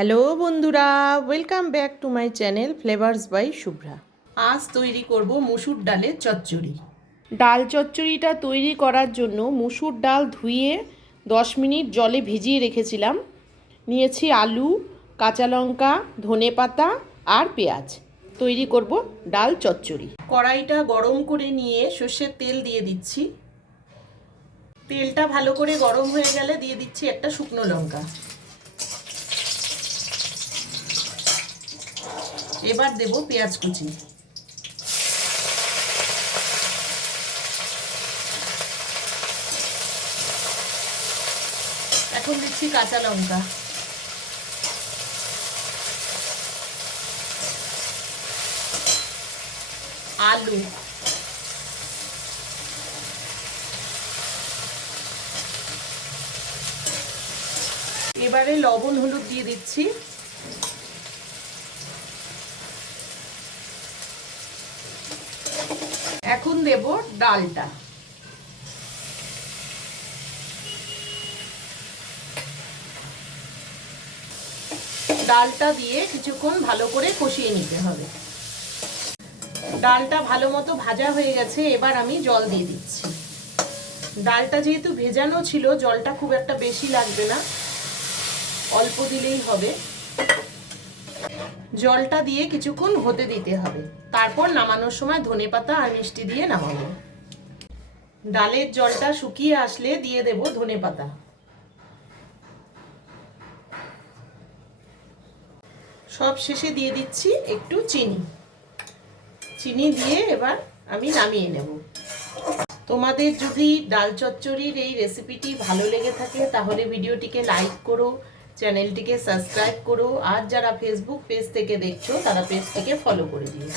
Hello বন্ধুরা, welcome back to my channel flavours by Shubhra. আজ তৈরি করব মুসুর ডালের চচ্চড়ি। ডাল চচ্চড়িটা তৈরি করার জন্য মুসুর ডাল ধুয়ে 10 মিনিট জলে ভিজিয়ে রেখেছিলাম। নিয়েছি আলু, কাঁচা লঙ্কা, ধনেপাতা আর পেঁয়াজ। তৈরি করব ডাল চচ্চড়ি। কড়াইটা গরম করে নিয়ে সর্ষের তেল দিয়ে দিচ্ছি। তেলটা ভালো করে গরম হয়ে গেলে দিয়ে দিচ্ছি একটা শুকনো লঙ্কা। এবার দেব পেঁয়াজ কুচি, এখন দিচ্ছি কাঁচা লঙ্কা, আলু, এবারে লবণ হলুদ দিয়ে দিচ্ছি। এখন দেব ডালটা। ডালটা দিয়ে কিছুক্ষণ ভালো করে কষিয়ে নিতে হবে। ডালটা ভালো মতো ভাজা হয়ে গেছে, এবার আমি জল দিয়ে দিচ্ছি। ডালটা যেহেতু ভেজানো ছিল, জলটা খুব একটা বেশি লাগবে না, অল্প দিলেই হবে। জলটা দিয়ে কিছুক্ষণ হতে দিতে হবে, তারপর নামানোর সময় ধনেপাতা আর মিষ্টি দিয়ে নামাবো। ডালের জলটা শুকিয়ে আসলে দিয়ে দেব ধনেপাতা। সব শেষে দিয়ে দিচ্ছি একটু চিনি। চিনি দিয়ে এবার আমি নামিয়ে নেব। তোমাদের যদি ডাল চচ্চড়ির এই রেসিপিটি ভালো লেগে থাকে তাহলে ভিডিওটিকে লাইক করো, চ্যানেলটিকে সাবস্ক্রাইব করো, আর যারা ফেসবুক পেজ থেকে দেখছো তারা পেজটিকে ফলো করে দিও।